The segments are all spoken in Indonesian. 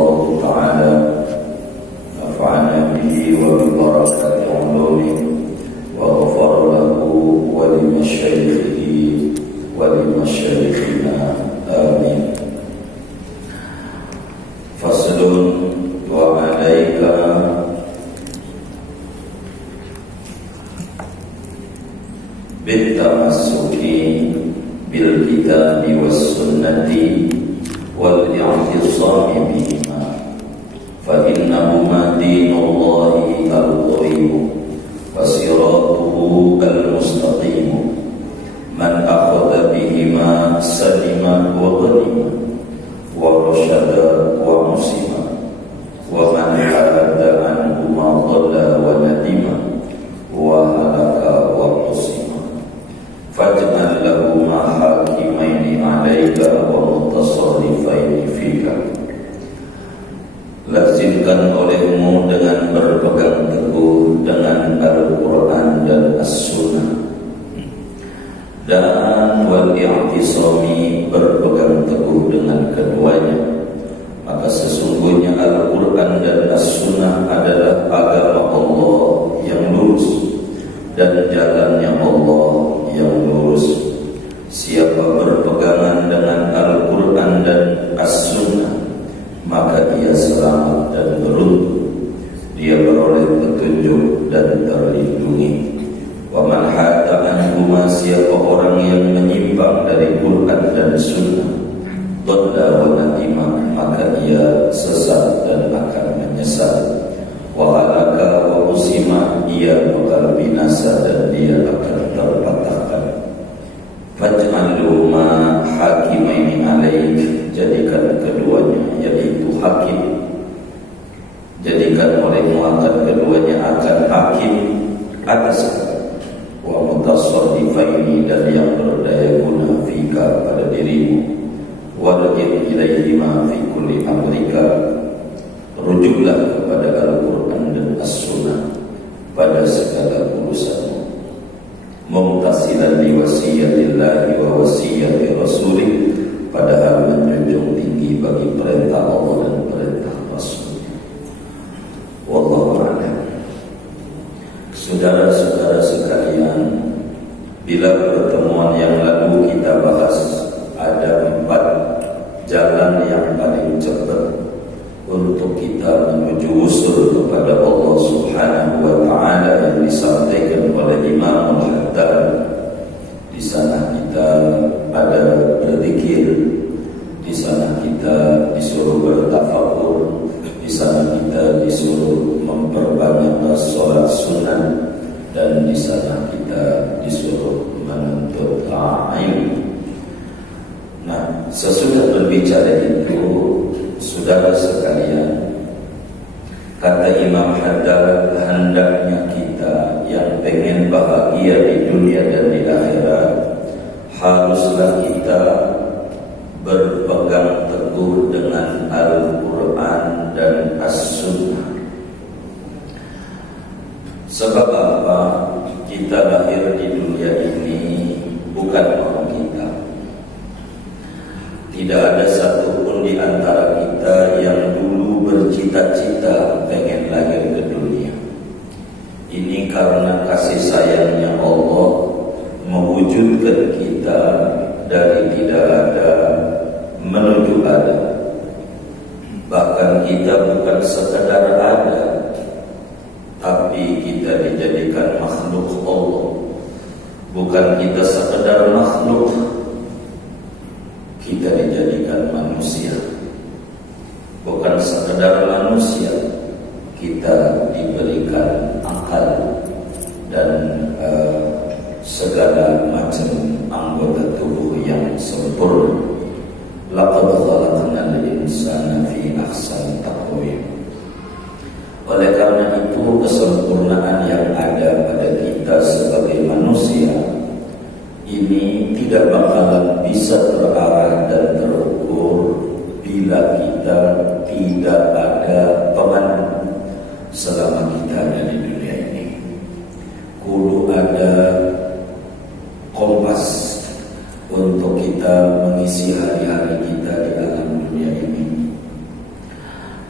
الله تعالى نفعنا به وببركات علومه وغفر له ولمشايخه ولمشايخنا آمين. فصل وعليك بالتمسك بالكتاب والسنة والاعتصام بهما فإنهما دين الله القويم وصراطه المستقيم من أخذ بهما سلم وغنم ورشد ومسلم ومن حاد عنهما ضل وندم وهلك وقسم فاجعل لهما حاكمين عليك ومتصرفين فيك. Lazimkan olehmu dengan berpegang teguh dengan Al-Quran dan As-Sunnah, dan wal-i'tisami berpegang teguh dengan keduanya. Maka sesungguhnya Al-Quran dan As-Sunnah adalah agama Allah yang lurus dan jalannya Allah yang lurus. Siapa berpegangan dengan Al-Quran dan As-Sunnah, maka ia selamat dan beruntung. Dia beroleh petunjuk dan terlindungi. Wa man hadda anhuma, siapa orang yang menyimpang dari Quran dan Sunnah, dhalla wa nadima, maka ia sesat dan akan menyesal. Wa halaka wa usima, ia bakal binasa dan dia akan terpatahkan. Faj'alhuma hakimaini alaik, jadikan keduanya, yaitu hakim, jadikan olehmu akan keduanya akan hakim atas wa mutasarrifaini, dan yang berdaya guna fika pada dirimu. Warjid ilaihima fi kulli amrika, rujuklah kepada Al-Quran dan As-Sunnah pada segala urusanmu. Mumtasilan li wasiyatillahi wa wasiyati rasulih, padahal menjunjung tinggi bagi perintah Allah dan perintah Rasul. Wallahu a'lam. Saudara-saudara sekalian, bila pertemuan yang lalu kita bahas ada 4 jalan yang paling cepat untuk kita menuju usul kepada Allah Subhanahu wa taala yang disampaikan oleh Imam Al-Haddad. Di sana kita ada berzikir, di sana kita disuruh bertafakur, di sana kita disuruh memperbanyak salat sunnah, dan di sana kita disuruh menuntut ilmu. Nah, sesudah berbicara itu, saudara sekalian, kata Imam Haddad, hendaknya kita yang pengen bahagia di dunia dan di akhirat, haruslah kita berpegang teguh dengan Al-Quran dan As-Sunnah. Sebab apa? Kita lahir di dunia ini bukan orang kita. Tidak ada satupun di antara kita yang dulu bercita-cita pengen lahir ke dunia. Ini karena kasih sayangnya Allah mewujudkan kita dari tidak ada menuju ada. Bahkan kita bukan sekadar ada, tapi kita dijadikan makhluk Allah. Bukan kita sekadar makhluk, kita dijadikan manusia. Bukan sekadar manusia, kita diberikan akal dan segala macam anggota tubuh yang sempurna. Laqad khalaqnal insana fi ahsani taqwim. Oleh karena itu, kesempurnaan yang ada pada kita sebagai manusia ini tidak bakalan bisa terarah dan terukur bila kita tidak ada pemandu selama kita ada di dunia ini. Kudu ada kompas untuk kita mengisi hari-hari kita di alam dunia ini.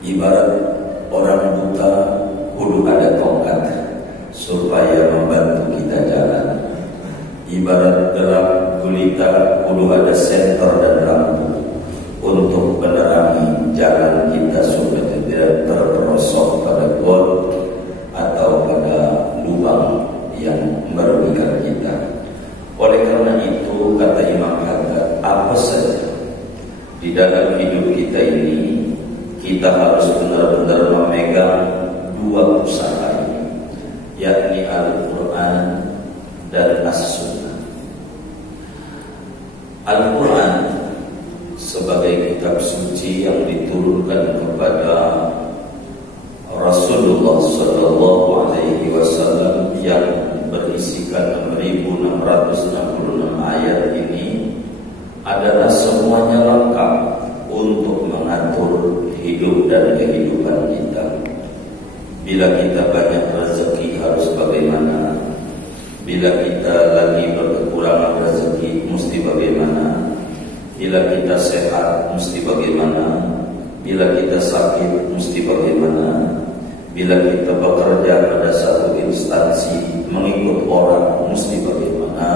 Ibarat orang buta kudu ada tongkat supaya membantu kita jalan. Ibarat gelap gulita kudu ada senter dan lampu untuk menerangi jalan kita supaya tidak terperosok pada got atau pada lubang yang merugikan kita. Oleh karena itu, kata Imam Haddad, apa saja di dalam hidup kita ini kita harus benar-benar memegang dua pusaka ini, yakni Al-Quran dan As-Sunnah. Al-Quran sebagai kitab suci yang diturunkan kepada Rasulullah SAW yang berisikan 666 ayat ini adalah semuanya lengkap untuk mengatur hidup dan kehidupan kita. Bila kita banyak rezeki harus bagaimana? Bila kita lagi berkekurangan rezeki mesti bagaimana? Bila kita sehat mesti bagaimana? Bila kita sakit mesti bagaimana? Bila kita bekerja pada satu instansi mengikut orang mesti bagaimana?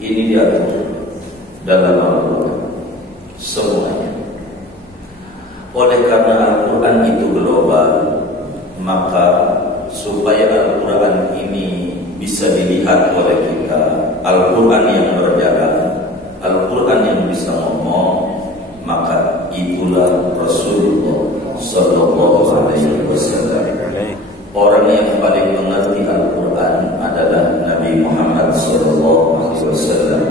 Ini diatur dalam Al-Quran semuanya. Oleh karena Al-Quran itu global, maka supaya Al-Quran ini bisa dilihat oleh kita, Al-Quran yang berjalan, Al-Quran yang bisa ngomong, maka itulah Rasulullah Sallallahu Alaihi Wasallam. Orang yang paling mengerti Al-Quran adalah Nabi Muhammad Sallallahu Alaihi Wasallam.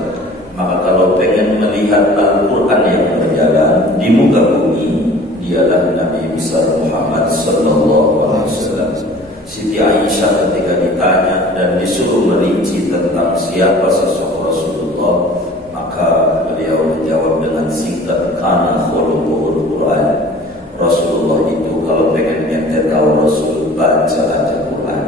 Maka kalau pengen melihat Al-Quran yang berjalan di muka bumi, dialah Nabi besar Muhammad Sallallahu Alaihi Wasallam. Siti Aisyah ketika ditanya dan disuruh merinci tentang siapa sosok Rasulullah, maka beliau menjawab dengan singkat, kana khuluquhul Quran. Rasulullah itu kalau pengen ente tahu Rasul, baca aja Quran.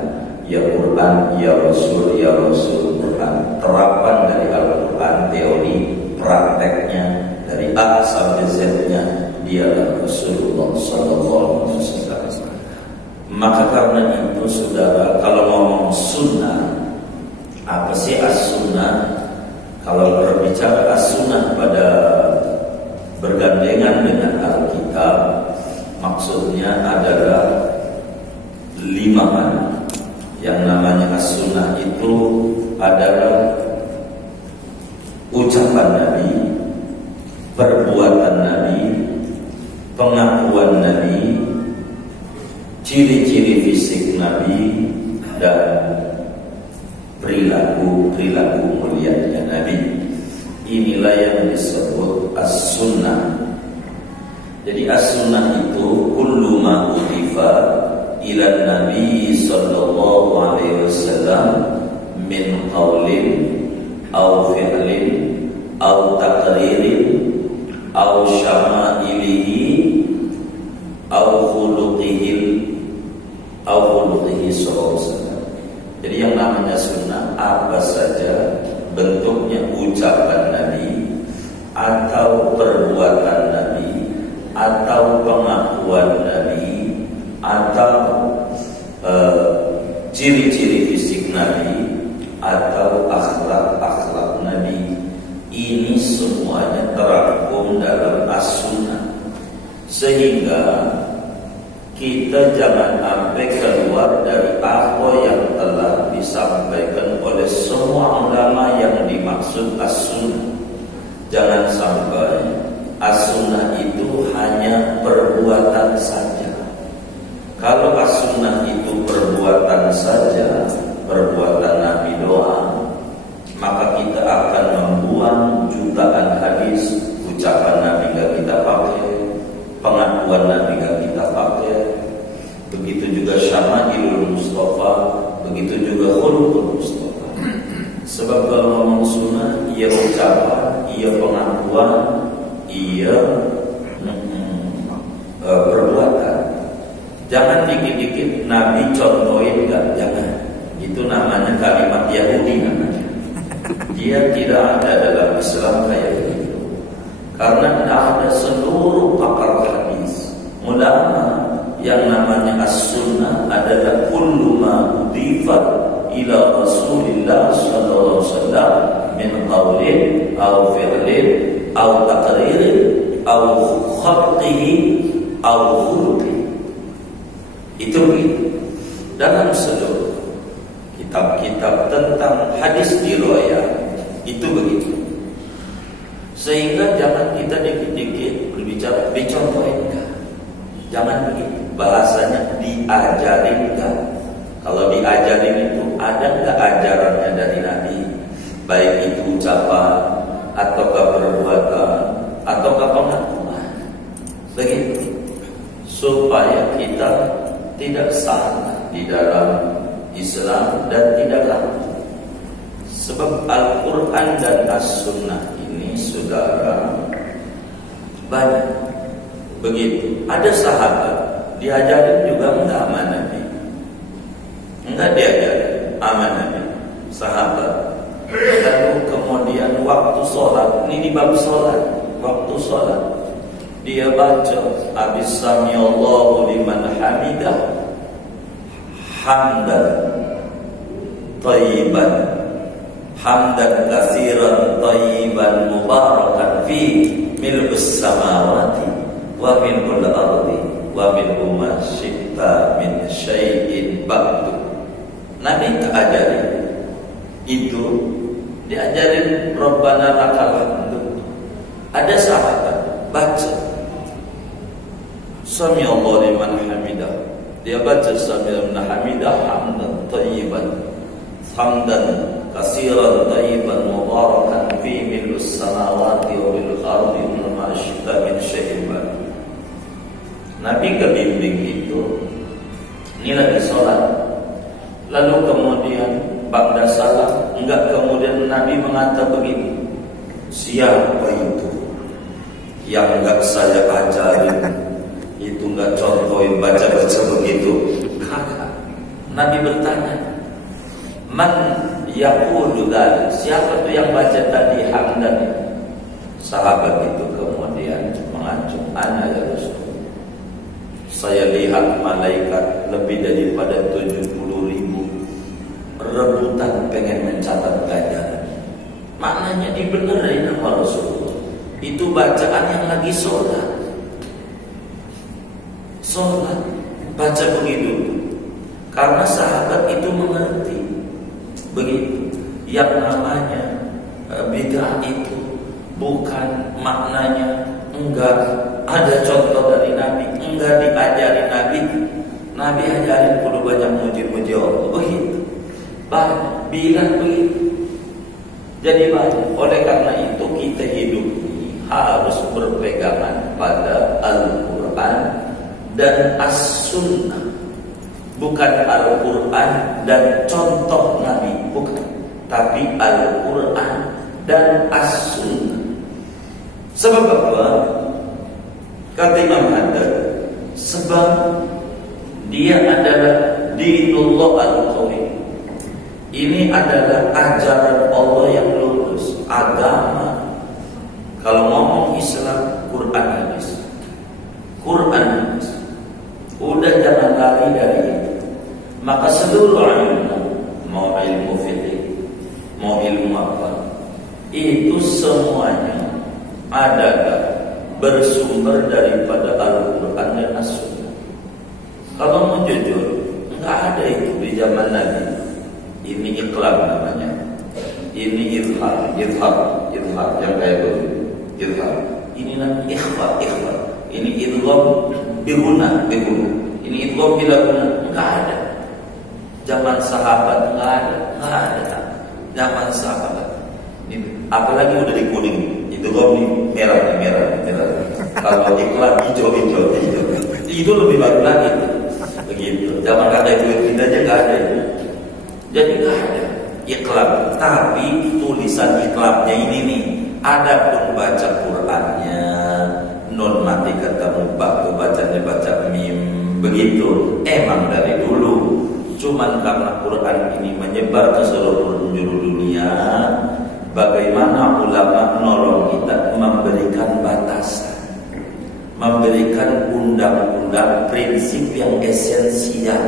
Ya Quran, ya Rasul, ya Rasul Quran. Terapan dari Al-Quran, teori prakteknya dari A sampai Z-nya dialah Rasulullah Sallallahu Alaihi Wasallam. Maka karena itu, saudara, kalau ngomong sunnah, apa sih as-sunnah? Kalau berbicara as-sunnah pada bergandengan dengan Alkitab, maksudnya adalah 5 makna. Yang namanya as-sunnah itu adalah ucapan Nabi, perbuatan Nabi, pengakuan Nabi, ciri-ciri fisik Nabi, dan perilaku mulianya Nabi. Inilah yang disebut as-sunnah. Jadi as-sunnah itu kullu ma udhifa ila Nabi sallallahu alaihi wasallam min qaulin aw fi'lin aw taqririn aw syama'ilihi aw khuluqihi sallallahu. Jadi yang namanya sunnah apa saja bentuknya, ucapan Nabi atau perbuatan Nabi atau pengakuan Nabi atau ciri-ciri fisik Nabi atau akhlak Nabi. Ini semuanya terangkum dalam as-sunnah, sehingga kita jangan sampai keluar dari apa yang telah disampaikan oleh semua ulama yang dimaksud as-sunnah. Jangan sampai as-sunnah itu hanya perbuatan saja. Kalau as-sunnah itu perbuatan saja, perbuatan Nabi doang, maka kita akan membuang jutaan hadis. Ucapan Nabi gak kita pakai, pengakuan Nabi gak kita pakai, begitu juga syama'ilul Mustafa, begitu juga khuluqul Mustafa. Sebab kalau ngomong sunnah, ia ucapan, ia pengakuan, ia perbuatan. Jangan dikit-dikit Nabi contohin, enggak, jangan. Itu namanya kalimat Yahudi namanya. Dia tidak ada dalam Islam kayak begitu. Karena ada seluruh pakar hadis, mulai ulama yang namanya as-sunnah adalah kullu ma udhifa ila Rasulillah sallallahu alaihi wasallam min qawlin aw fi'lin aw taqririn aw khalqihi aw khuluqi. Itu begitu. Dalam seluruh kitab-kitab tentang hadis riwayat itu begitu. Sehingga jangan kita dikit-dikit berbicara dicontohkan. Jangan begitu. Bahasanya diajarin kan. Kalau diajarin itu ada nggak ajarannya dari Nabi? Baik itu ucapan ataukah perbuatan ataukah pengakuan. Begitu. Supaya kita tidak salah di dalam Islam dan tidak laku. Sebab Al-Quran dan As-Sunnah ini saudara banyak. Begitu. Ada sahabat diajarin juga enggak sama Nabi. Enggak diajarin sama Nabi. Sahabat. Lalu kemudian waktu sholat, ini di bab sholat, waktu sholat dia baca Abis Samiallahu liman hamidah hamdan thayyiban hamdan katsiran thayyiban mubarakan fi mil'us samawati wa mil'ul ardi wa mil'u ma syi'ta min syai'in ba'du. Nabi tak ajarin itu, diajarin Rabbana lakal hamdu. Ada sahabat baca Samiallahu liman hamidah, dia baca Samiallahu liman hamidah hamdan thayyiban hamdan katsiran thayyiban mubarakan fi mil'us samawati wa mil'ul ardi wa ma syi'ta min syai'in ba'du. Nabi kebimbing itu, ini lagi sholat, lalu kemudian ba'da salam, enggak kemudian Nabi mengatakan begini, siapa itu yang enggak saya ajarin, itu enggak contohin baca-baca begitu? Kagak. Nabi bertanya, man yaqulu dzalik, siapa itu yang baca tadi hamdan? Sahabat itu kemudian mengancam, ana ya Rasul, saya lihat malaikat lebih daripada 70.000 rebutan pengen mencatat ganjaran. Maknanya dibenerin sama Rasulullah. Itu bacaan yang lagi sholat. Sholat baca begitu. Karena sahabat itu mengerti begitu. Yang namanya bid'ah itu bukan maknanya enggak ada contoh dari Nabi, enggak diajarin Nabi. Nabi ajarin kudu banyak muji-muji Allah. Begitu. Banyak, bilang begitu. Jadi banyak. Oleh karena itu kita hidup ini harus berpegangan pada Al-Quran dan As-Sunnah. Bukan Al-Quran dan contoh Nabi, bukan. Tapi Al-Quran dan As-Sunnah. Sebab apa? Kata Imam Haddad, sebab dia adalah dinullah al-qawim. Ini adalah ajaran Allah yang lurus, agama. Kalau ngomong Islam, Quran hadis. Quran hadis. Udah jangan lari dari itu. Maka seluruh ilmu, mau ilmu fikih, mau ilmu apa, itu semuanya adalah bersumber daripada Al-Quran dan As-Sunnah. Kalau mau jujur, enggak ada itu di zaman Nabi. Ini iklan namanya. Ini izhar yang kayak begitu. Izhar. Ini namanya ikhfa. Ini idgham biguna. Ini idgham bila guna. Enggak ada. Zaman sahabat enggak ada. Zaman sahabat. Ini apalagi udah di kuning. Idgham ini merah. Kalau iklan hijau. Itu lebih bagus lagi. Begitu. Zaman kata duit kita aja enggak ada itu. Jadi nggak ada iklan, tapi tulisan iklannya ini nih. Adapun baca Qurannya, non mati ketemu batu bacanya baca mim begitu. Emang dari dulu, cuman karena Quran ini menyebar ke seluruh penjuru dunia, bagaimana ulama menolong kita memberikan batasan. memberikan undang-undang prinsip yang esensial.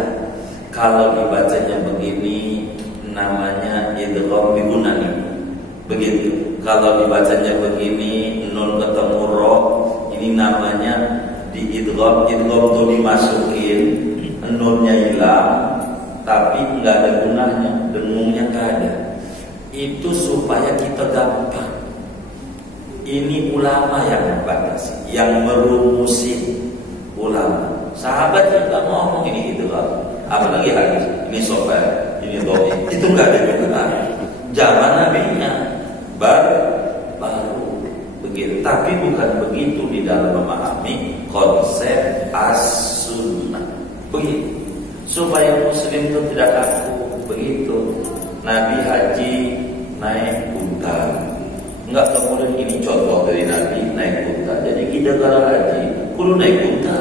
Kalau dibacanya begini namanya idgham bigunani, begitu. Kalau dibacanya begini nun ketemu ro, ini namanya diidgham. Idgham itu dimasukin, nunnya hilang, tapi nggak ada gunanya, dengungnya nggak ada. Itu supaya kita gampang. Ini ulama yang membatasi, yang merumusi ulama. Sahabat yang nggak ngomong ini itu kan, apalagi hadis ini sopan, ini doi, itu nggak ada juga. Zaman nabinya baru begitu, tapi bukan begitu di dalam memahami konsep as-sunnah. Begitu supaya muslim itu tidak kaku. Begitu Nabi haji naik unta, enggak kemudian ini contoh dari Nabi naik unta. Jadi kita kalau haji kudu naik unta,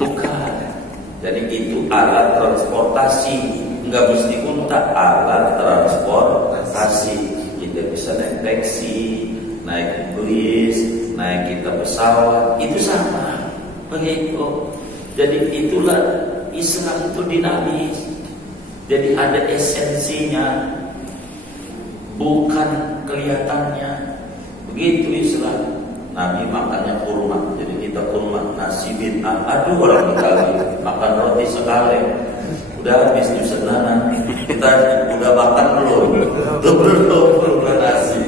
bukan. Jadi itu alat transportasi, enggak mesti unta, alat transportasi. Kita bisa naik taksi, naik bis, naik kita pesawat, itu sama. Begitu. Jadi itulah Islam itu dinamis. Jadi ada esensinya, bukan kelihatannya. Begitu Islam. Nabi makannya kurma, jadi kita kurma, nasi bintang. Aduh, orang Betawi makan roti sekali, udah habis di sana. Kita udah makan belum? Belum nasi.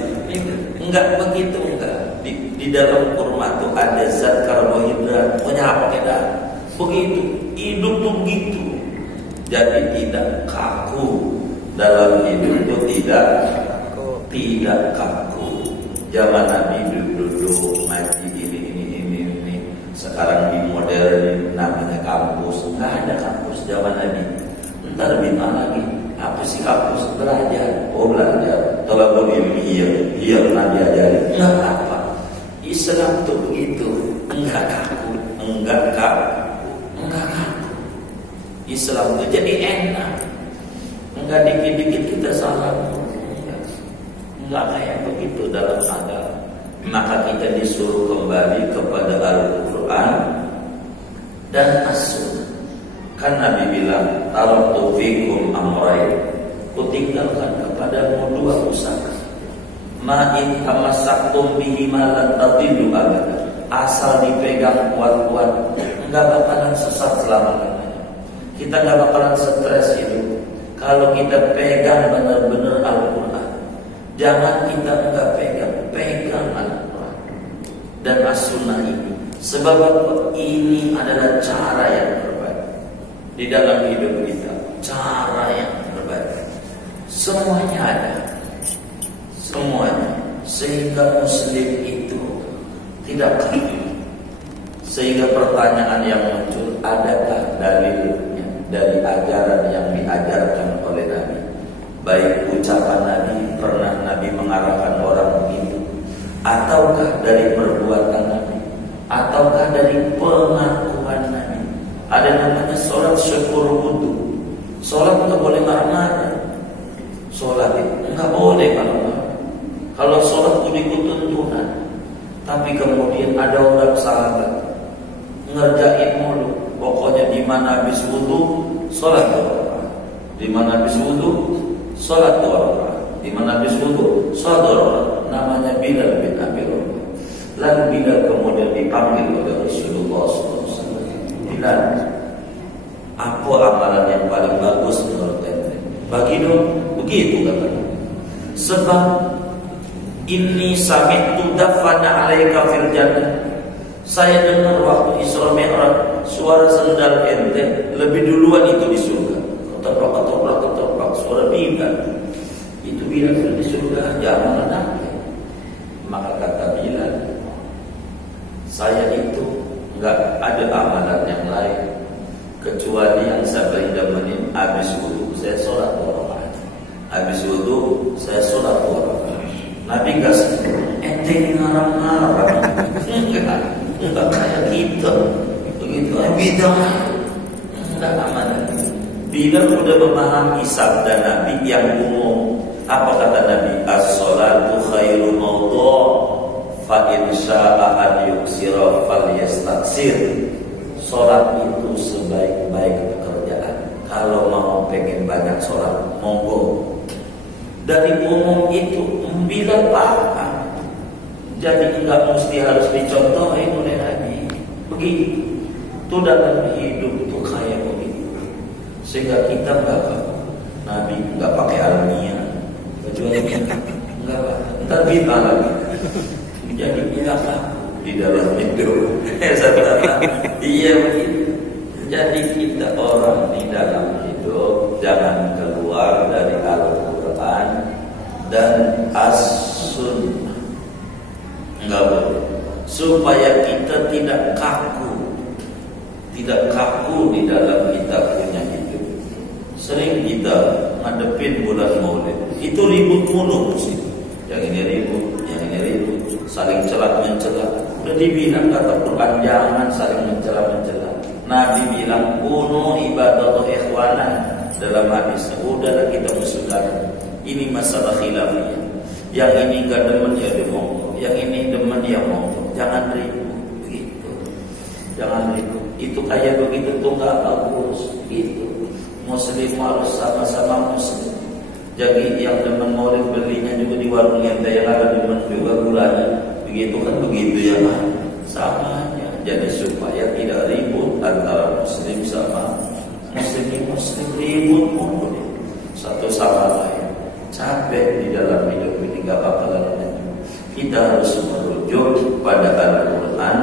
Enggak begitu, enggak. Di dalam kurma tuh ada zat karbohidrat. Punya apa kita? Begitu. Hidup tuh begitu. Jadi tidak kaku dalam hidup itu, tidak kaku. Zaman Nabi duduk ngaji ini. Sekarang di modern namanya kampus, nggak ada kampus zaman Nabi. Ntar bina lagi, apa sih kampus? Belajar, belajar. Kalau ilmi iya pernah diajarin. Nggak apa. Islam tuh begitu, enggak kaku. Islam itu jadi enak, enggak dikit-dikit kita salah, enggak kayak begitu dalam agama. Maka kita disuruh kembali kepada Al-Quran dan As-Sunnah. Kan Nabi bilang, taraktu fikum amrayn, kutinggalkan kepadamu dua pusaka. Ma in tamassaktum bihi ma lan tadillu abadan. Asal dipegang kuat-kuat, enggak bakalan sesat selama-lamanya. Kita nggak bakalan stres hidup kalau kita pegang benar-benar Al-Quran. Jangan kita nggak pegang Al-Quran dan As-Sunnah ini. Sebab ini adalah cara yang terbaik di dalam hidup kita. Cara yang terbaik. Semuanya ada, semuanya, sehingga Muslim itu tidak kalah. Sehingga pertanyaan yang muncul, adakah dalil dari ajaran yang diajarkan oleh Nabi? Baik ucapan Nabi, pernah Nabi mengarahkan orang begitu, ataukah dari perbuatan Nabi, ataukah dari pengakuan Nabi? Ada namanya sholat syukur wudu. Sholat nggak boleh marah-marah. Sholat itu nggak boleh marah-marah. Kalau sholat kudu ikut tuntunan. Tapi kemudian ada orang sahabat ngerjain mulu. Pokoknya di mana habis wudu sholat 2 rakaat, di mana habis wudu sholat 2 rakaat, di mana habis wudu sholat 2 rakaat. Namanya Bilal bin Abi Rabah. Lalu Bilal kemudian dipanggil oleh Rasulullah SAW. Bilal, apa amalan yang paling bagus menurut ente? Bagi dong, begitu katanya. Sebab inni sami'tu dafana 'alaika fil jannah. Saya dengar waktu Isra Mi'raj suara sendal ente lebih duluan itu di surga. Ketoprak suara Bilal. Itu Bilal di surga, jangan anaknya. Maka kata Bilal, saya itu enggak ada amalan yang lain kecuali yang saya beridamenin. Habis wudu saya sholat 2 rakaat. Habis wudu saya sholat 2 rakaat. Nabi enggak ente ngarang-ngarang. Enggak kayak kita. Begitu bidah. Enggak aman. Bila sudah memahami sabda Nabi yang umum, apa kata Nabi? As-salatu khairu mawdu', fa in syaa'a an yuksira falyastaksir. Sholat itu sebaik-baik pekerjaan. Kalau mau pengen banyak sholat, monggo. Dari umum itu bila paham. Jadi enggak mesti harus dicontohin oleh Nabi. Begitu. Itu dalam hidup itu kayak begitu. Sehingga kita enggak, Nabi enggak pakai alamiah. Kecuali enggak, entar kita lagi. Jadi kita di dalam hidup. Iya begitu. Jadi kita orang di dalam hidup jangan keluar dari Al-Quran dan As-Sunnah. Enggak boleh. Supaya kita tidak kaku di dalam kita punya hidup. Sering kita ngadepin bulan Maulid, itu ribut mulu sih. Yang ini ribut, saling celah-mencelah. Udah dibilang kata Quran jangan saling mencelah-mencelah. Nabi bilang kunu ibadatu ikhwana dalam hadisnya. Udahlah kita bersaudara. Ini masalah khilafiyah. Yang ini enggak demen ya demong, yang ini demen ya monggo. Jangan ribut gitu. Jangan ribut. Itu kayak begitu tuh enggak bagus gitu. Muslim harus sama-sama muslim. Jadi yang demen Maulid belinya juga di warung ente, yang ada demen juga gulanya. Begitu kan begitu ya kan? Samanya. Jadi supaya tidak ribut antara muslim sama muslim ribut mulu satu sama lain. Capek di dalam hidup ini gak bakalan. Kita harus merujuk pada Al-Quran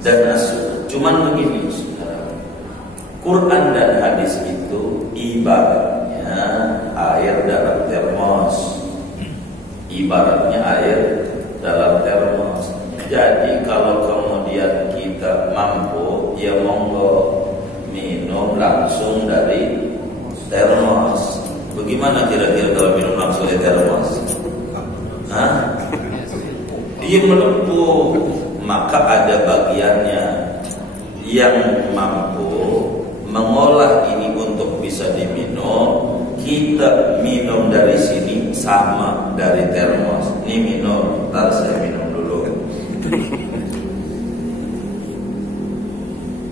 dan As-Sunnah. Cuman begini, saudara. Quran dan hadis itu ibaratnya air dalam termos. Ibaratnya air dalam termos. Jadi kalau kemudian kita mampu, ya monggo minum langsung dari termos. Bagaimana kira-kira kalau minum langsung dari termos? Hah? Dia melepuh. Maka ada bagiannya yang mampu mengolah ini untuk bisa diminum. Kita minum dari sini sama dari termos. Ini minum, ntar saya minum dulu.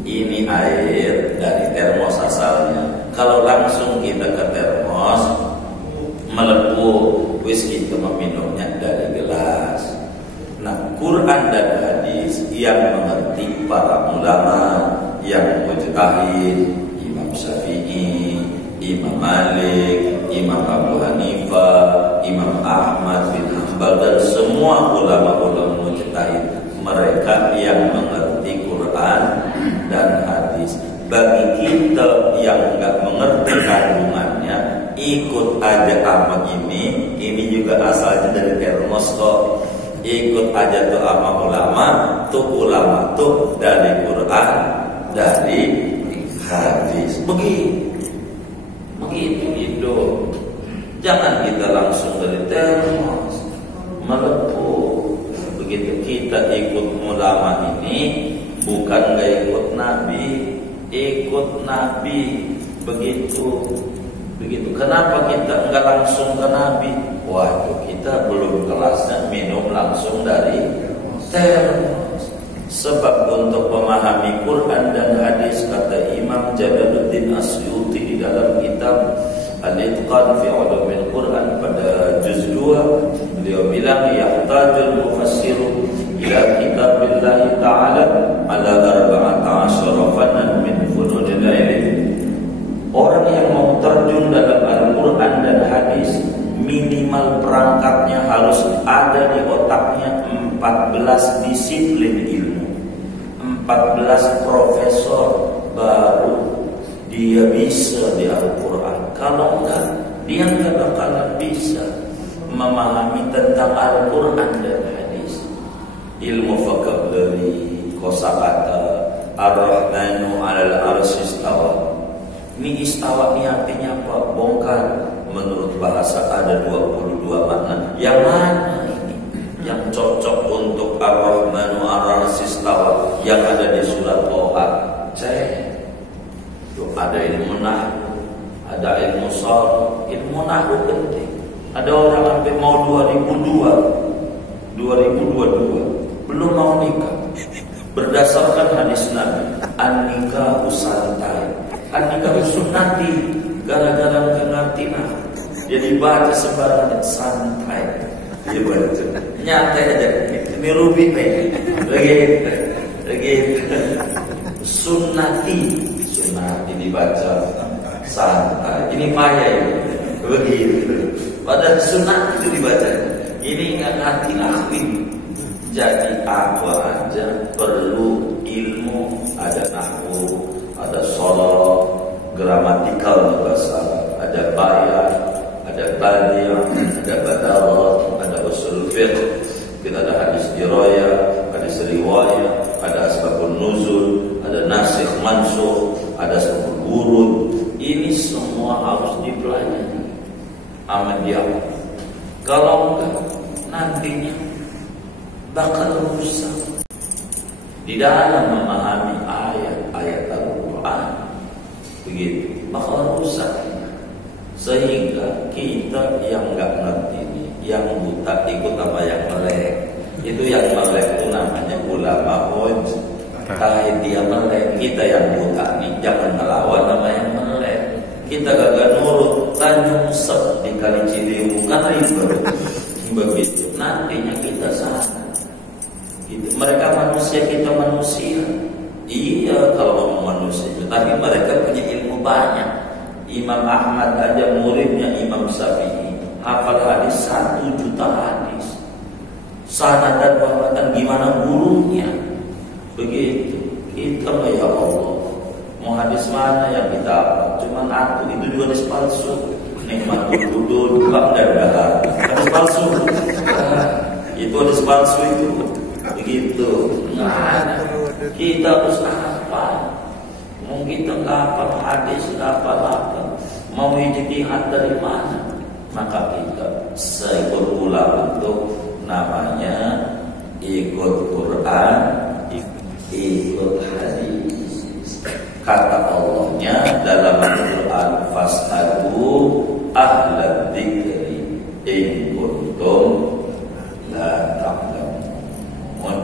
Ini air dari termos asalnya. Kalau langsung kita ke termos, melepuh. Wis kita meminumnya dari gelas. Nah, Quran dan hadis yang mengerti para ulama, yang mujtahid, Imam Syafi'i, Imam Malik, Imam Abu Hanifah, Imam Ahmad bin Hanbal, dan semua ulama-ulama mujtahid, mereka yang mengerti Quran dan hadis. Bagi kita yang enggak mengerti kandungannya, ikut aja sama ini juga asalnya dari termos kok. Ikut aja tuh sama ulama tuh dari Quran, dari hadis. Begitu hidup. Jangan kita langsung dari termos melepuh. Begitu kita ikut ulama ini, bukan gak ikut Nabi. Ikut Nabi. Begitu. Kenapa kita enggak langsung ke Nabi? Waduh, kita belum kelasnya minum langsung dari termos. Sebab untuk memahami Quran dan hadis, kata Imam Jalaluddin Asyuti di dalam kitab Al-Itqan fi Ulumil Quran pada juz 2, beliau bilang yahtajul mufassiru ila kitabillahi ta'ala ala 14 fannan min fununil ilm. Orang yang mau terjun dalam Al-Quran dan hadis, minimal perangkatnya harus ada di otaknya 14 disiplin ilmu, 14 profesor, baru dia bisa di Al-Quran. Kalau enggak, dia enggak bakalan bisa memahami tentang Al-Quran dan hadis. Ilmu vocabulary, kosakata, Ar-Rahmanu 'alal 'arsy istawa. Ini istawa ini artinya apa? Bongkar. Menurut bahasa ada 22 makna. Yang mana ini yang cocok untuk Ar-Rahmanu 'alal 'arsy istawa yang ada di surat Toha? Ada ilmu nahwu, ada ilmu sharh. Ilmu nahwu penting. Ada orang sampai mau 2022. belum mau nikah. Berdasarkan hadis Nabi, an-nikahu santai, an-nikahu sunnati, gara-gara nggak ngerti nah. Jadi baca sembarangan santai, dia baca nyantai aja. Ini Rubi nih, lagi sunnati dibaca santai. Ini payah ini, begitu. Padahal sunat itu dibaca. Ini nggak ngerti nahwi. Jadi aku aja perlu ilmu, ada nahwu, ada sholok, gramatikal bahasa, ada bayar, ada badiah, ada badalah, ada usul fiqh, kita ada hadis diraya, hadis riwayat, ada asbabun nuzul, ada nasikh mansukh, ada asbabul wurud. Ini semua harus dipelajari sama dia. Kalau enggak, nantinya bakal rusak di dalam memahami ayat-ayat Al-Quran. Begitu, bakal rusak. Sehingga kita yang nggak ngerti ini, yang buta ikut apa yang melek. Itu yang melek itu namanya ulama hoj. Tahid dia melek. Kita yang buta nih jangan melawan nama yang melek. Kita gagal nurut, Tanjung Sep di Kali Ciliwung kan ribet. Begitu, nantinya kita salah. Mereka manusia, kita manusia. Iya kalau mau manusia, tapi mereka punya ilmu banyak. Imam Ahmad aja muridnya Imam Syafi'i, hafal hadis 1 juta hadis. Sanad dan wafatan gimana gurunya? Begitu. Kita ya Allah, mau hadis mana yang kita hafal? Cuman aku itu juga hadis palsu. Nikmat wudud, bab dan dahar. Hadis palsu. Itu hadis palsu itu. Begitu. Nah, kita harus apa? Mau kita nggak hafal hadis, nggak hafal apa? Mau ijtihad dari mana? Maka kita seikut ulama itu namanya ikut Quran, ikut hadis. Kata Allahnya dalam Al-Quran, fas'alu ahla dzikri in kuntum la ta'lamun.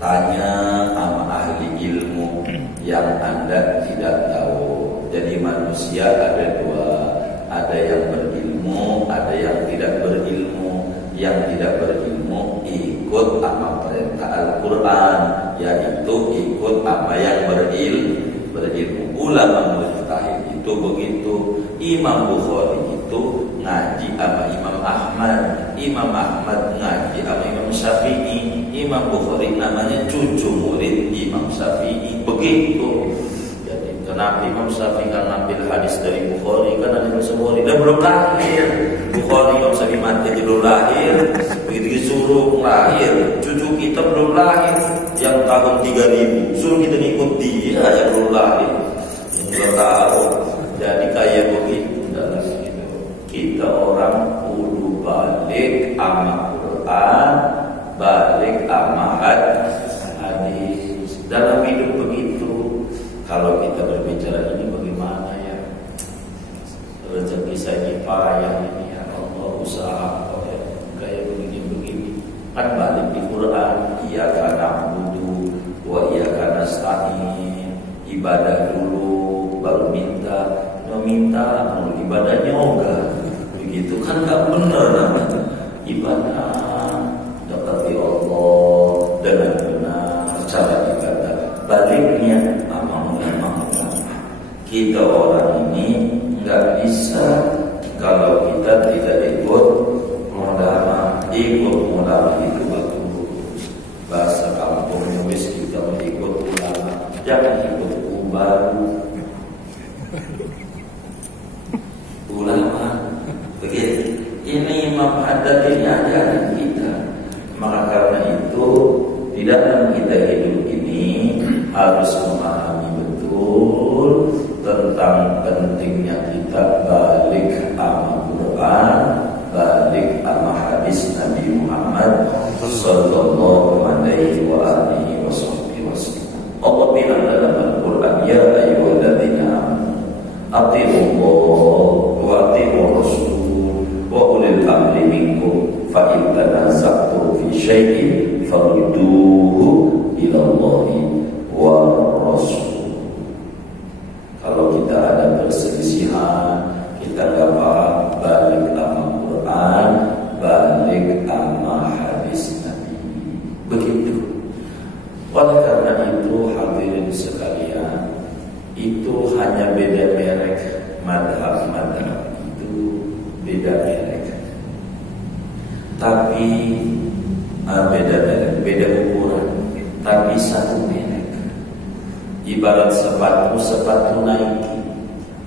Tanya sama ahli ilmu yang Anda tidak tahu. Jadi manusia ada dua, ada yang berilmu, ada yang tidak berilmu. Yang tidak berilmu ikut apa perintah Al-Quran, yaitu ikut apa yang berilmu. Ulama mujtahid itu begitu. Imam Bukhari itu ngaji sama Imam Ahmad, Imam Ahmad ngaji sama Imam Syafi'i. Imam Bukhari namanya cucu murid Imam Syafi'i. Begitu. Jadi kenapa Imam Syafi'i kan ngambil hadis dari Bukhari? Karena Imam Bukhari dan belum lahir. Bukhari Imam Syafi'i mati belum lahir. Begitu disuruh lahir, cucu kita belum lahir, yang tahun 3000 suruh kita ngikut dia yang belum lahir. Nggak tahu. Jadi kayak begitu dalam hidup kita, orang kudu balik sama Quran, balik sama hadis. Dalam hidup begitu. Kalau kita berbicara ini bagaimana ya? Rezeki saya payah ini ya Allah, usaha ya, kayak begini-begini. Kan balik di Quran, iyyaka na'budu wa iyyaka nasta'in. Ibadah dulu baru minta, mau ibadahnya enggak. Begitu kan enggak benar namanya. Ibadah dekati Allah dengan benar cara ibadah. Baliknya kita orang ini nggak bisa kalau kita tidak ikut ulama. Ikut ulama itu bagus. Bahasa kampungnya wis kita ikut ulama, jangan ikut baru. Ulama begitu. Ini Imam Haddad ini ajaran kita. Maka karena itu di dalam kita hidup ini harus memahami betul tentang pentingnya kita balik sama Quran, balik sama hadis Nabi Muhammad sallallahu alaihi wa alihi wasallam. Allah bilang dalam Al-Quran, ya ayyuhalladzina amanu athi'ullaha wa athi'ur rasul wa ulil amri minkum fa in tanaza'tum fi syai'in farudduhu itu hanya beda merek, madhab itu beda merek, tapi beda merek, beda ukuran, tapi satu merek. Ibarat sepatu Nike,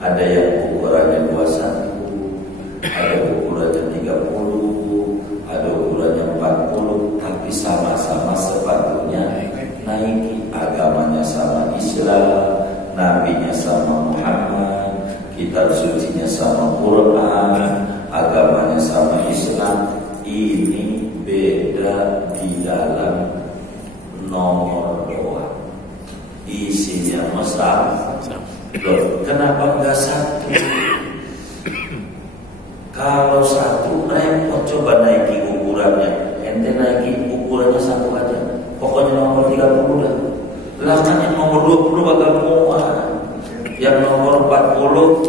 ada yang ukurannya 21, ada ukurannya 30, ada ukurannya 40, tapi sama-sama sepatunya Nike. Agamanya sama Islam, nabinya sama Muhammad, kitab sucinya sama Quran, agamanya sama Islam. Ini beda di dalam nomor doang, isinya sama. Loh, kenapa enggak satu? Kalau satu repot, coba naiki ukurannya. Ente naiki ukurannya satu aja, pokoknya nomor 30 dah. Lah kan yang nomor 20 bakal muat, yang nomor 40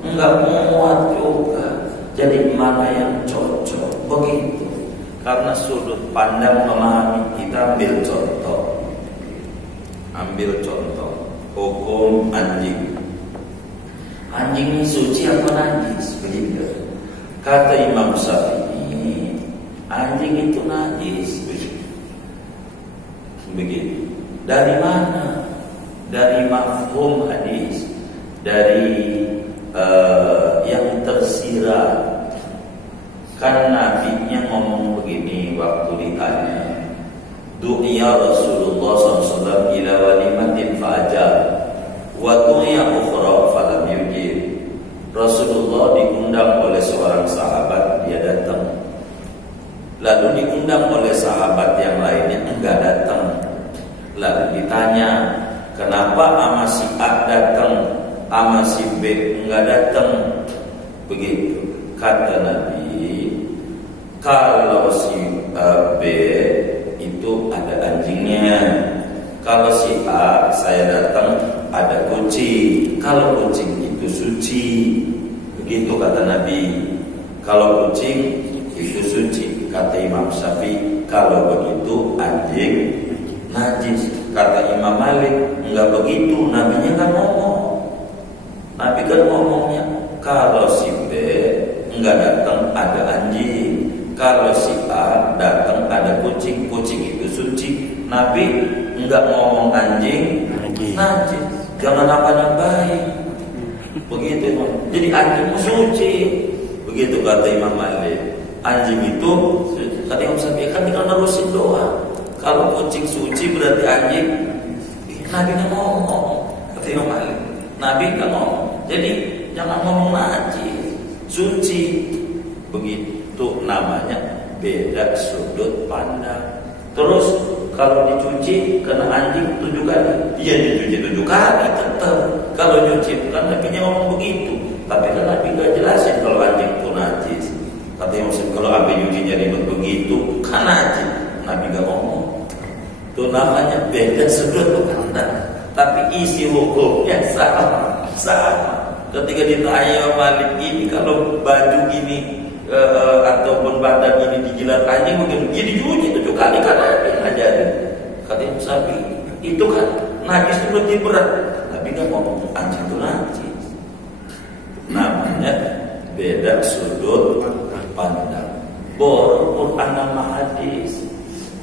enggak muat juga. Jadi mana yang cocok? Begitu. Karena sudut pandang memahami, kita ambil contoh hukum anjing. Anjing ini suci apa najis? Begitu. Kata Imam Syafi'i, anjing itu najis. Begitu. Dari mana? Dari mafhum hadis, dari yang tersirat. Kan nabinya ngomong begini waktu ditanya, du'iya Rasulullah SAW ila walimatin fa'ajab wa du'iya ukhra falam yujib. Rasulullah diundang oleh seorang sahabat, dia datang. Lalu diundang oleh sahabat yang lainnya, enggak datang. Lalu ditanya, kenapa ama si A datang, ama si B enggak datang? Begitu. Kata Nabi, kalau si B itu ada anjingnya, kalau si A saya datang ada kucing. Kalau kucing itu suci. Begitu kata Nabi. Kalau kucing itu suci. Kata Imam Syafi'i, kalau begitu anjing najis. Kata Imam Malik, enggak begitu, nabinya kan ngomong. Nabi kan ngomongnya, kalau si B enggak datang ada anjing, kalau si A datang ada kucing. Kucing itu suci. Nabi enggak ngomong anjing najis. Jangan nambahin. Begitu. Jadi anjing suci. Begitu kata Imam Malik. Anjing itu kata Imam Syafi'i kan tinggal nerusin doang. Kalau kucing suci berarti anjing. Nabi nggak ngomong. Kata Imam Malik, Nabi nggak ngomong. Jadi jangan ngomong najis, suci. Begitu namanya beda sudut pandang. Terus kalau dicuci kena anjing 7 kali, dia dicuci 7 kali tetap. Kalau nyuci kan Nabinya ngomong begitu. Tapi kan Nabi nggak jelasin kalau anjing itu najis. Katanya kalau Nabi nyucinya ribet begitu kan najis. Nabi nggak ngomong. Itu namanya beda sudut pandang, tapi isi hukumnya sama. Ketika ditanya Malik ini, kalau baju ini ataupun badan ini dijilat anjing mungkin dia dicuci 7 kali kan Nabi ngajarin. Katanya Sapi itu kan najis itu lebih berat. Nabi nggak ngomong anjing itu najis. Namanya beda sudut pandang. Quran nama hadis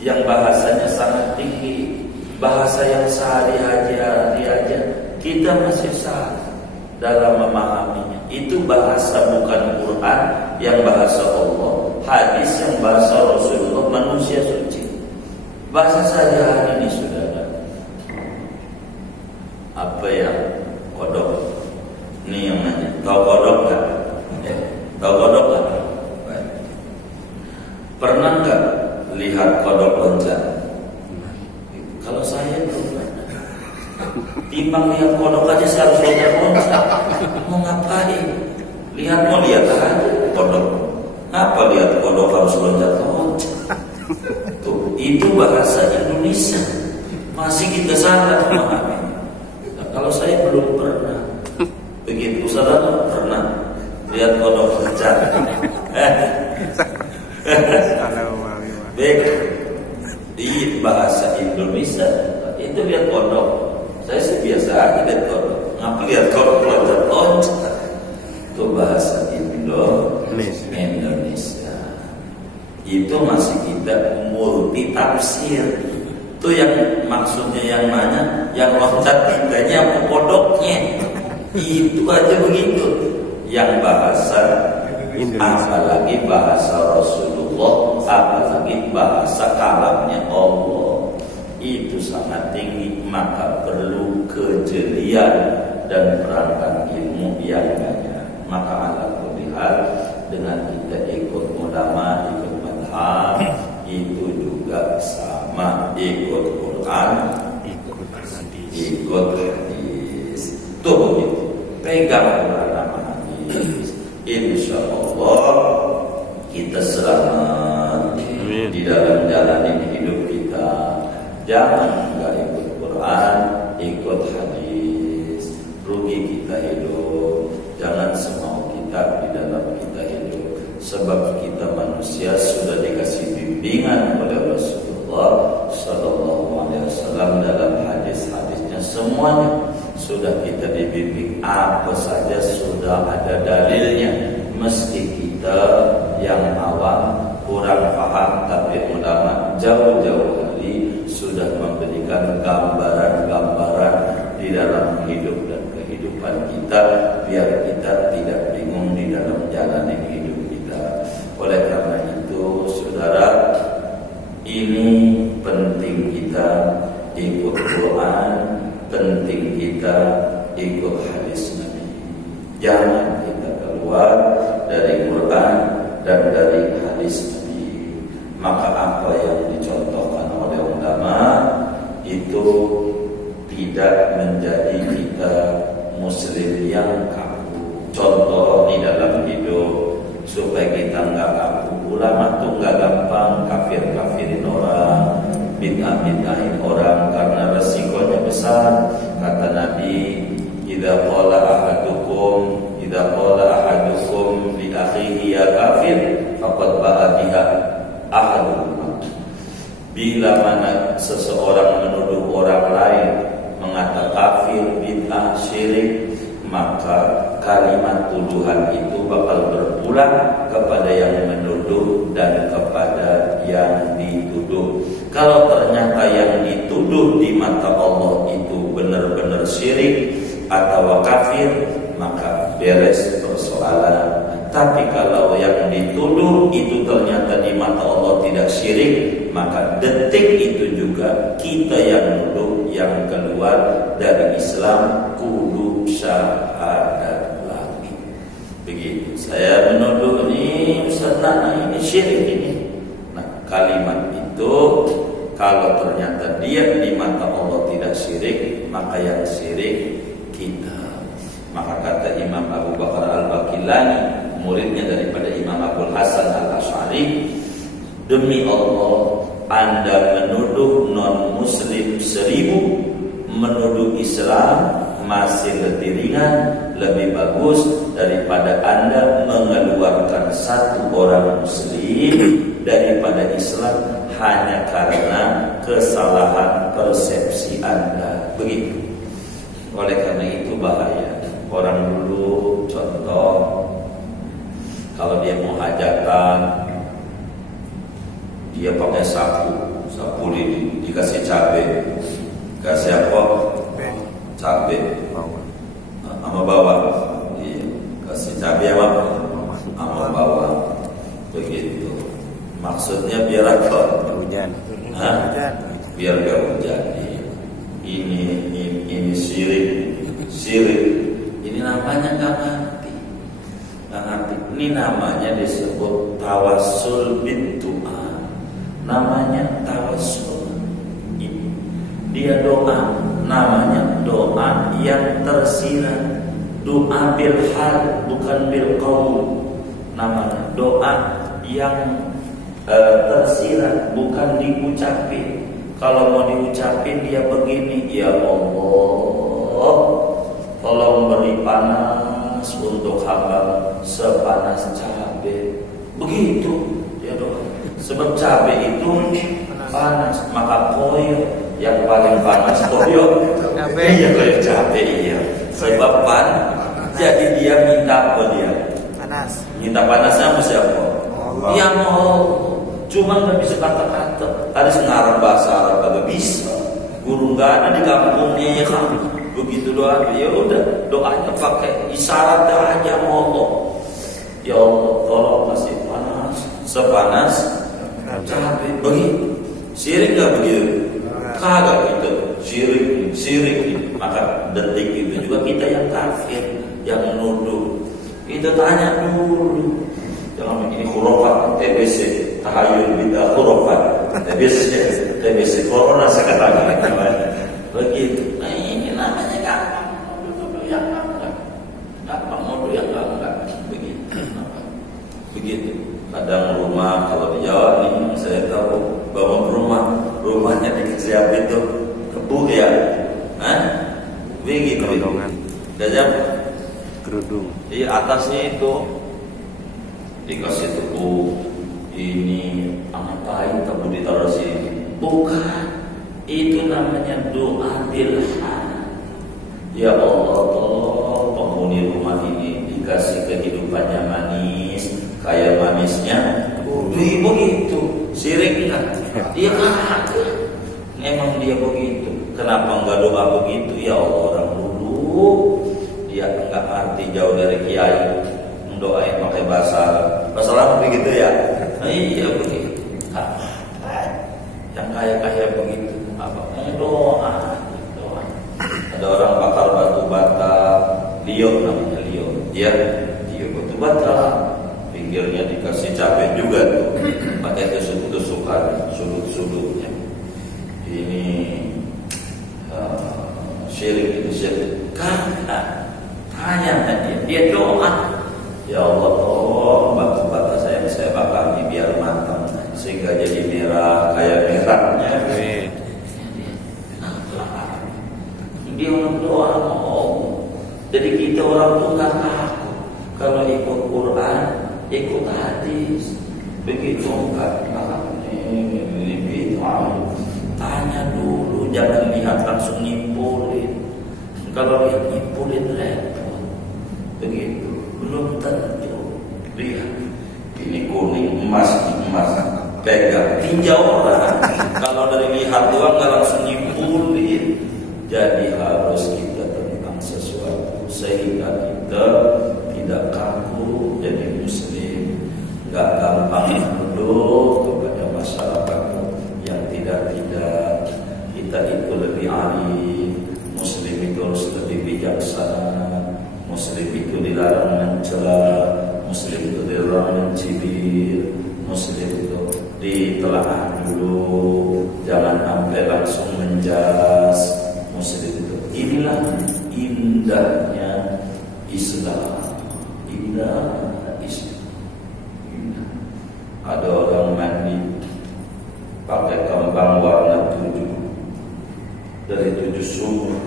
yang bahasanya sangat tinggi, bahasa yang sehari-hari aja kita masih salah dalam memahaminya. Itu bahasa bukan Quran yang bahasa Allah, hadis yang bahasa Rasulullah, manusia suci. Bahasa sehari-hari ini sudah ada. Apa yang kodok? Ini yang nanya. Tahu kodok nggak? Tahu kodok nggak? Pernah nggak lihat kodok loncat? Kalau saya belum pernah. Timbang lihat kodok aja saya harus loncat. Mau ngapain? Mau lihat aja kodok. Apa lihat kodok harus loncat? Tuh, itu bahasa Indonesia. Masih kita salah memahami. Nah, kalau saya belum pernah. Begitu saudara pernah lihat kodok loncat? Baik, di bahasa Indonesia itu lihat kodok. Saya biasa aja lihat kodok. ngapa lihat kau loncat-loncat. Itu bahasa Indonesia. Itu masih kita multi tafsir. Itu yang maksudnya yang mana? Yang loncat kitanya apa kodoknya? Itu aja begitu. Yang bahasa apalagi bahasa Rasulullah, apalagi bahasa kalamnya Allah, itu sangat tinggi. Maka perlu kejelian dan perangkat ilmu yang banyak. Maka ala kulli hal, dengan kita ikut ulama, ikut madhab, itu juga sama ikut Quran, ikut hadis. Tuh begitu. Pegang Quran sama hadis, insya Allah kita selamat di dalam jalanin hidup kita. Jangan nggak ikut Quran, ikut hadis, rugi kita hidup. Jangan semau kita di dalam kita hidup. Sebab kita manusia sudah dikasih bimbingan oleh Rasulullah Sallallahu Alaihi Wasallam dalam hadis-hadisnya semuanya sudah kita dibimbing. Apa saja sudah ada dalilnya. Meski kita yang awam kurang paham, tapi ulama jauh-jauh hari sudah memberikan gambaran-gambaran di dalam hidup dan kehidupan kita, biar kita tidak bingung di dalam jalanan hidup kita. Oleh karena itu, saudara, ini penting kita ikut Quran, penting kita ikut hadis Nabi. Jangan kita keluar dari Quran dan dari hadis Nabi. Maka apa yang dicontohkan oleh ulama itu tidak menjadi kita muslim yang kaku. Contoh di dalam hidup supaya kita nggak kaku. Ulama tuh nggak gampang kafir-kafirin orang, bid'ah-bid'ahin orang, karena resikonya besar. Kata Nabi, idza qala ahadukum li akhihi ya kafir faqad ba'a biha ahadukum. Bila mana seseorang menuduh orang lain mengatakan kafir, bid'ah, syirik, maka kalimat tuduhan itu bakal berpulang kepada yang menuduh dan kepada yang dituduh. Kalau ternyata yang dituduh di mata Allah itu benar-benar syirik atau kafir, maka beres persoalan. Tapi kalau yang dituduh itu ternyata di mata Allah tidak syirik, maka detik itu juga kita yang nuduh, yang keluar dari Islam kudu syahadat lagi. Begitu. Saya menuduh ini Ustaz, ini syirik ini. Nah, kalimat itu kalau ternyata dia di mata Allah tidak syirik, maka yang syirik kita. Maka kata Imam Abu Bakar Al-Baqillani, muridnya daripada Imam Abul Hasan Al-Asy'ari, demi Allah, Anda menuduh non-muslim 1000, menuduh Islam masih lebih ringan, lebih bagus daripada Anda mengeluarkan satu orang muslim daripada Islam hanya karena kesalahan persepsi Anda. Begitu. Oleh karena itu bahaya. Orang dulu contoh, kalau dia mau hajatan, dia pakai sapu dikasih cabai, kasih apa? Cabai sama bawang. Iya, kasih cabai sama bawang. Begitu. Maksudnya biar apa? Hujan. Biar gak hujan. Ini syirik. Ini namanya nggak ngerti. Ini namanya disebut tawassul bid-du'a. Namanya tawassul. Dia doa, namanya doa yang tersirat. Doa bil hal, bukan bil qaul. Namanya doa yang tersirat, bukan diucapin. Kalau mau diucapin dia begini, ya Allah, tolong beri panas untuk hamba sepanas cabai. Begitu ya doa. Sebab cabai itu panas, maka koyo yang paling panas koyo cabai. Iya kayak cabai iya. Sebab jadi dia minta apa dia? Panas. Minta panasnya sama siapa? Allah. Dia mau. Cuma nggak bisa kata-kata. Harus ngarang bahasa Arab kagak bisa. Guru nggak ada di kampungnya ya kan. Begitu doa ya udah doanya pakai isyarat aja Allah. Ya Allah tolong kasih panas sepanas cabai. Begitu. Syirik nggak begitu? Kagak gitu. Syirik. Maka detik itu juga kita yang kafir, yang menuduh. Kita tanya dulu. Jangan ini khurafat, TBC, tahayul bidah khurafat, TBC corona sekarang. Begitu. Nah ini namanya gampang. Nuduh yang gampang, nuduh yang gampang. Begitu. Kadang rumah kalau di Jawa nih saya tahu bangun rumahnya dikasih apa itu kebu ya, begitu. Kerudungan. Gajah Kerudung. Iya atasnya itu dikasih tebu ini ngapain tebu ditaruh sini? Bukan, itu namanya doa bilhan. Ya Allah tolong penghuni rumah ini dikasih kehidupannya manis, kayak manisnya begitu. Syirik enggak? Dia kagak. Emang dia begitu. Kenapa enggak doa begitu? Ya Allah orang dulu dia enggak ngerti jauh dari kiai. Mendoain pakai bahasa Arab. Bahasa Arab begitu ya? Nah, iya begitu. Yang kaya-kaya begitu. Apa? Doa. Ada orang bakar batu bata, liok namanya liok. Dia batu bata. Pinggirnya dikasih cabai juga tuh, pakai tusuk-tusukan sudut-sudutnya. Ini syirik itu syirik. Karena tanya dia doa, ya Allah tolong batu bata saya bakar biar matang sehingga jadi merah kayak merahnya. Dia orang doa mau. Jadi kita orang tuh nggak takut kalau ikut Quran. Ikut hadis begitu enggak tanya dulu, jangan lihat langsung nyimpulin. Kalau lihat nyimpulin repot. Begitu belum tentu. Lihat ini kuning emas pegang tinjau orang. Kalau dari lihat doang nggak langsung nyimpulin. Jadi harus kita tentang sesuatu sehingga kita tidak kaku jadi muslim, nggak gampang menuduh kepada masyarakat yang tidak. Kita itu lebih arif, muslim itu harus lebih bijaksana, muslim itu dilarang mencela, muslim itu dilarang mencibir, muslim itu ditelaah dulu, jangan sampai langsung menjas. Muslim itu inilah indahnya Islam. Ada orang mandi pakai kembang warna 7 dari 7 sumur.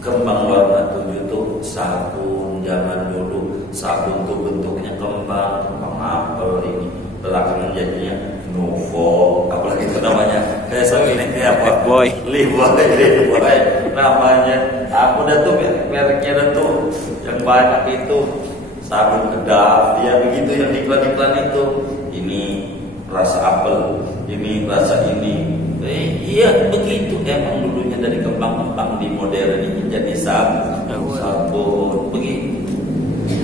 Kembang warna 7 itu sabun zaman dulu. Sabun itu bentuknya kembang apel ini. Belakang jadinya Nuvo, apalagi itu namanya. Kayak sapi ini apa? Liboy. Namanya. Aku udah tuh mereknya udah tuh yang banyak itu sabun kedap. Ya begitu yang iklan-iklan itu. Ini rasa apel, ini rasa ini. Iya begitu. Emang dulunya dari kembang-kembang di modern ini jadi sabun begitu.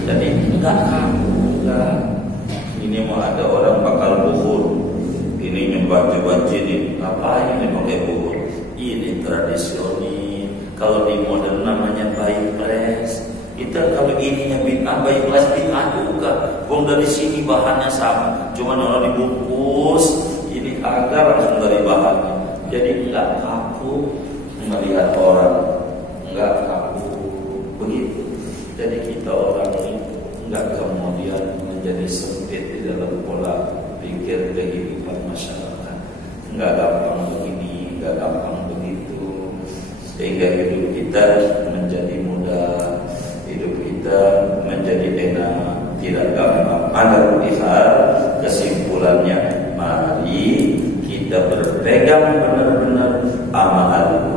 Jadi enggak. Ini mau ada orang bakal buhur. Ini nyembah-nyembah ini. Ngapain ini pakai buhur? Ini tradisional. Kalau di modern namanya bayi pres. Kita kalau ininya bid'ah, bayi pres bid'ah juga. Wong dari sini bahannya sama, cuma kalau dibungkus ini agar langsung dari bahannya. Jadi enggak kaku melihat orang, enggak kaku begitu. Jadi kita orang ini enggak kemudian menjadi sempit di dalam pola pikir kehidupan masyarakat. Enggak gampang begini, enggak gampang begitu. Sehingga hidup kita menjadi mudah, hidup kita menjadi enak, tidak gampang. Ada pihak kesimpulannya, mari kita berpegang benar-benar sama Al-Quran.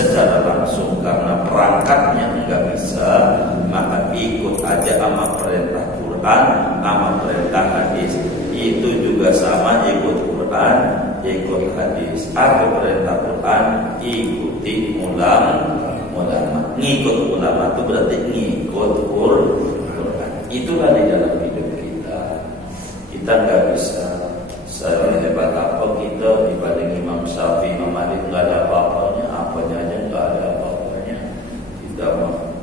secara langsung karena perangkatnya nggak bisa, maka ikut aja sama perintah Quran, sama perintah hadis. Itu juga sama, ikut Quran, ikut hadis. Apa perintah Quran? Ikuti ulama. Ngikut ulama itu berarti ngikut Quran. Itulah di dalam hidup kita. Kita nggak bisa sehebat apa kita dibanding Imam Syafi'i, Imam Malik, nggak ada apa-apanya, apanya aja nggak ada apa-apanya. Kita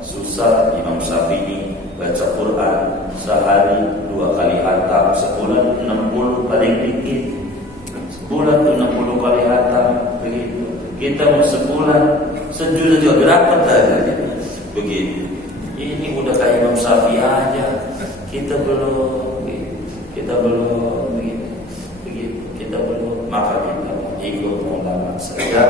susah. Imam Syafi'i baca Quran sehari 2 kali khatam, sebulan 60 paling dikit. Sebulan tuh 60 kali khatam begitu. Kita mau sebulan sejuta juga berapa tadi? Begitu. Ini udah kayak Imam Syafi'i aja. Kita belum begitu. Kita belum, maka kita ikut ulama saja.